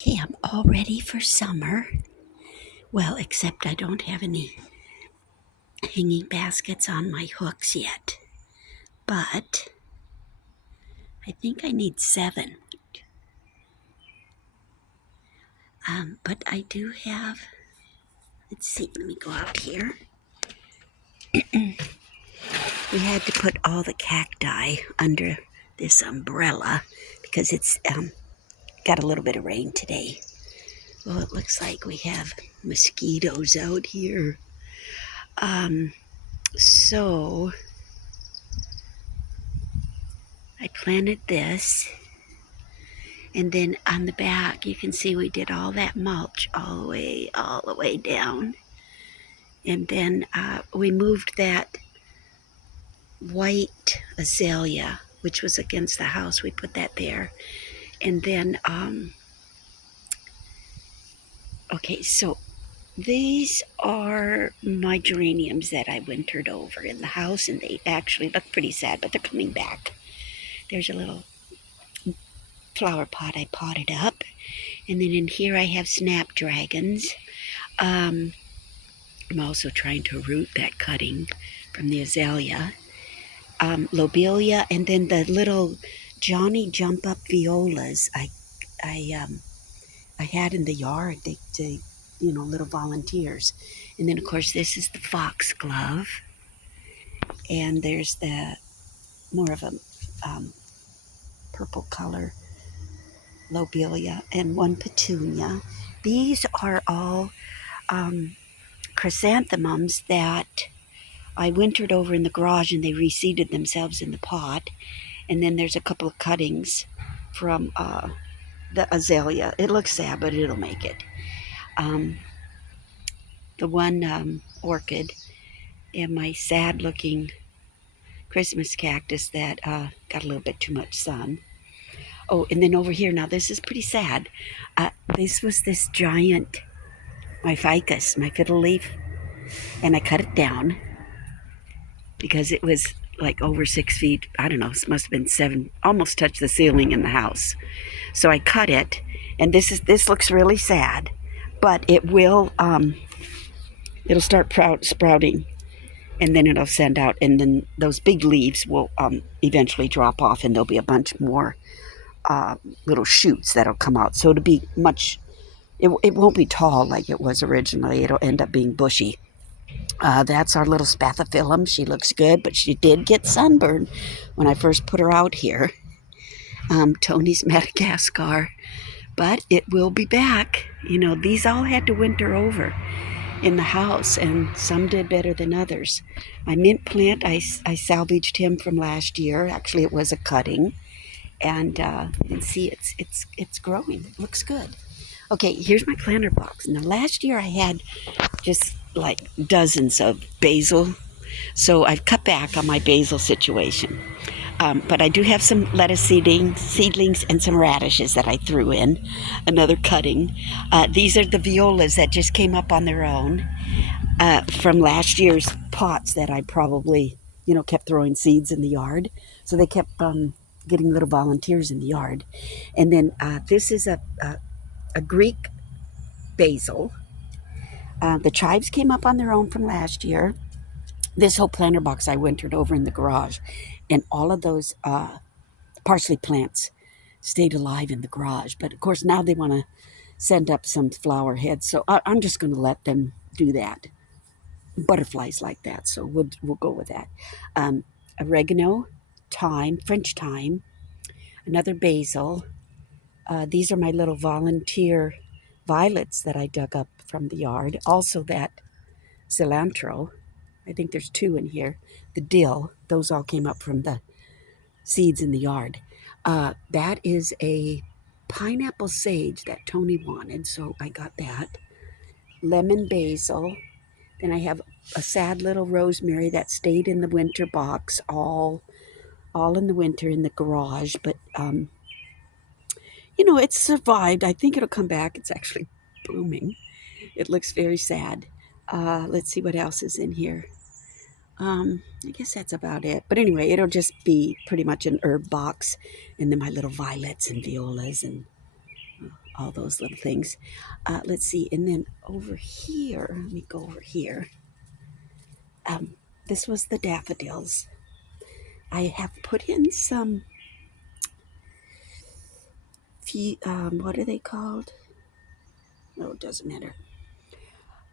Okay, I'm all ready for summer. Well, except I don't have any hanging baskets on my hooks yet. But I think I need 7. But I do have, let's see, let me go out here. We had to put all the cacti under this umbrella because it's got a little bit of rain today. Well, it looks like we have mosquitoes out here. So I planted this. And then on the back, you can see we did all that mulch all the way down. And then we moved that white azalea, which was against the house. We put that there. And then, okay, so these are my geraniums that I wintered over in the house, and they actually look pretty sad, but they're coming back. There's a little flower pot I potted up. And then in here I have snapdragons. I'm also trying to root that cutting from the azalea. Lobelia, and then the little Johnny jump up violas I I had in the yard. They little volunteers. And then of course this is the foxglove, and there's the more of a purple color lobelia and one petunia. These are all chrysanthemums that I wintered over in the garage, and they reseeded themselves in the pot. And then there's a couple of cuttings from the azalea. It looks sad, but it'll make it. The one orchid and my sad looking Christmas cactus that got a little bit too much sun. Oh, and then over here, now this is pretty sad. This was this giant, my ficus, my fiddle leaf, and I cut it down because it was like over 6 feet. I don't know, it must have been 7, almost touched the ceiling in the house. So I cut it, and this looks really sad, but it'll start sprouting, and then it'll send out, and then those big leaves will eventually drop off, and there'll be a bunch more little shoots that'll come out. So it'll be it won't be tall like it was originally. It'll end up being bushy. That's our little spathiphyllum. She looks good, but she did get sunburned when I first put her out here. Tony's Madagascar, but it will be back. These all had to winter over in the house, and some did better than others. My mint plant, I salvaged him from last year. Actually, it was a cutting, and you can see it's growing. It looks good. Okay, here's my planter box. Now, last year I had just like dozens of basil, so I've cut back on my basil situation. But I do have some lettuce seedlings and some radishes that I threw in, another cutting. These are the violas that just came up on their own from last year's pots that I probably, kept throwing seeds in the yard. So they kept getting little volunteers in the yard. And then this is a Greek basil. The chives came up on their own from last year. This whole planter box I wintered over in the garage, and all of those parsley plants stayed alive in the garage. But of course now they want to send up some flower heads, so I'm just going to let them do that. Butterflies like that, so we'll go with that. Oregano, thyme, French thyme, another basil. These are my little volunteer violets that I dug up from the yard. Also that cilantro. I think there's 2 in here. The dill, those all came up from the seeds in the yard. That is a pineapple sage that Tony wanted, so I got that. Lemon basil. Then I have a sad little rosemary that stayed in the winter box all in the winter in the garage, but it's survived. I think it'll come back. It's actually blooming. It looks very sad. Let's see what else is in here. I guess that's about it. But anyway, it'll just be pretty much an herb box, and then my little violets and violas and all those little things. Let's see, and then over here, let me go over here. This was the daffodils. I have put in some, what are they called? No, it doesn't matter.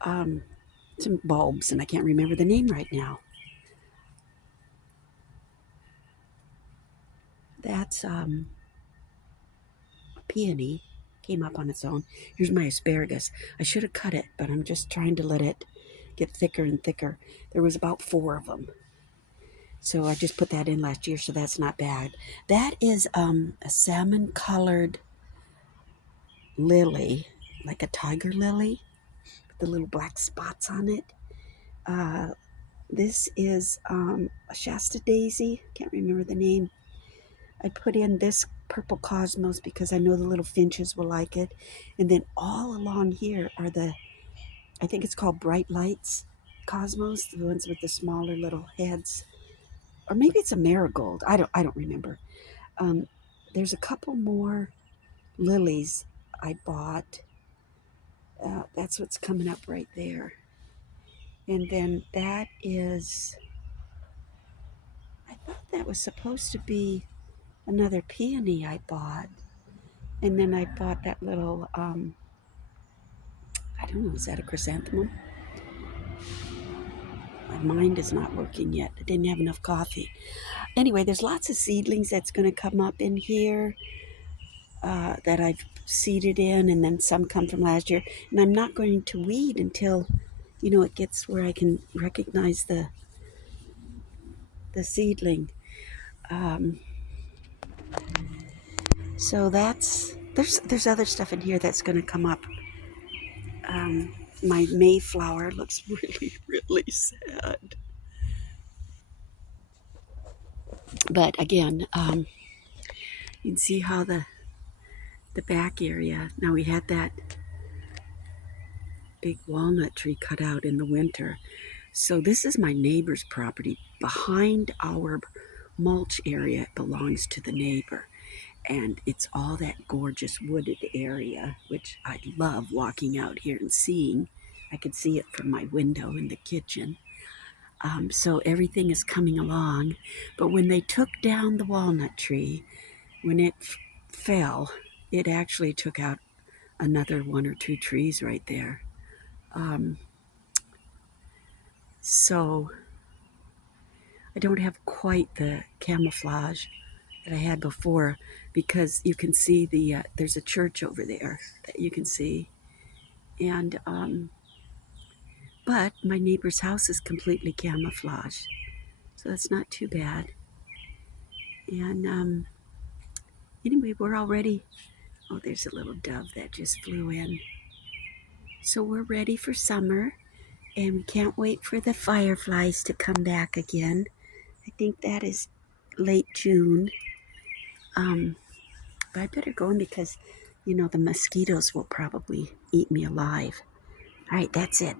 Some bulbs, and I can't remember the name right now. That's peony. Came up on its own. Here's my asparagus. I should have cut it, but I'm just trying to let it get thicker and thicker. There was about 4 of them. So I just put that in last year, so that's not bad. That is a salmon colored lily, like a tiger lily, with the little black spots on it. This is a Shasta daisy. Can't remember the name. I put in this purple cosmos because I know the little finches will like it. And then all along here are I think it's called bright lights cosmos, the ones with the smaller little heads. Or maybe it's a marigold. I don't remember. There's a couple more lilies I bought. That's what's coming up right there. And then that is, I thought that was supposed to be another peony I bought. And then I bought that little, I don't know, is that a chrysanthemum? My mind is not working yet. I didn't have enough coffee. Anyway, there's lots of seedlings that's going to come up in here that I've seeded in, and then some come from last year. And I'm not going to weed until, it gets where I can recognize the seedling. So there's other stuff in here that's going to come up. My Mayflower looks really, really sad. But again, you can see how the back area, now we had that big walnut tree cut out in the winter. So this is my neighbor's property. Behind our mulch area, it belongs to the neighbor. And it's all that gorgeous wooded area, which I love walking out here and seeing. I could see it from my window in the kitchen. So everything is coming along. But when they took down the walnut tree, when it fell, it actually took out another 1 or 2 trees right there. So I don't have quite the camouflage that I had before, because you can see there's a church over there that you can see. And but my neighbor's house is completely camouflaged, so that's not too bad. And anyway, we're already, oh, there's a little dove that just flew in. So we're ready for summer, and we can't wait for the fireflies to come back again. I think that is late June. But I better go in because, the mosquitoes will probably eat me alive. All right, that's it.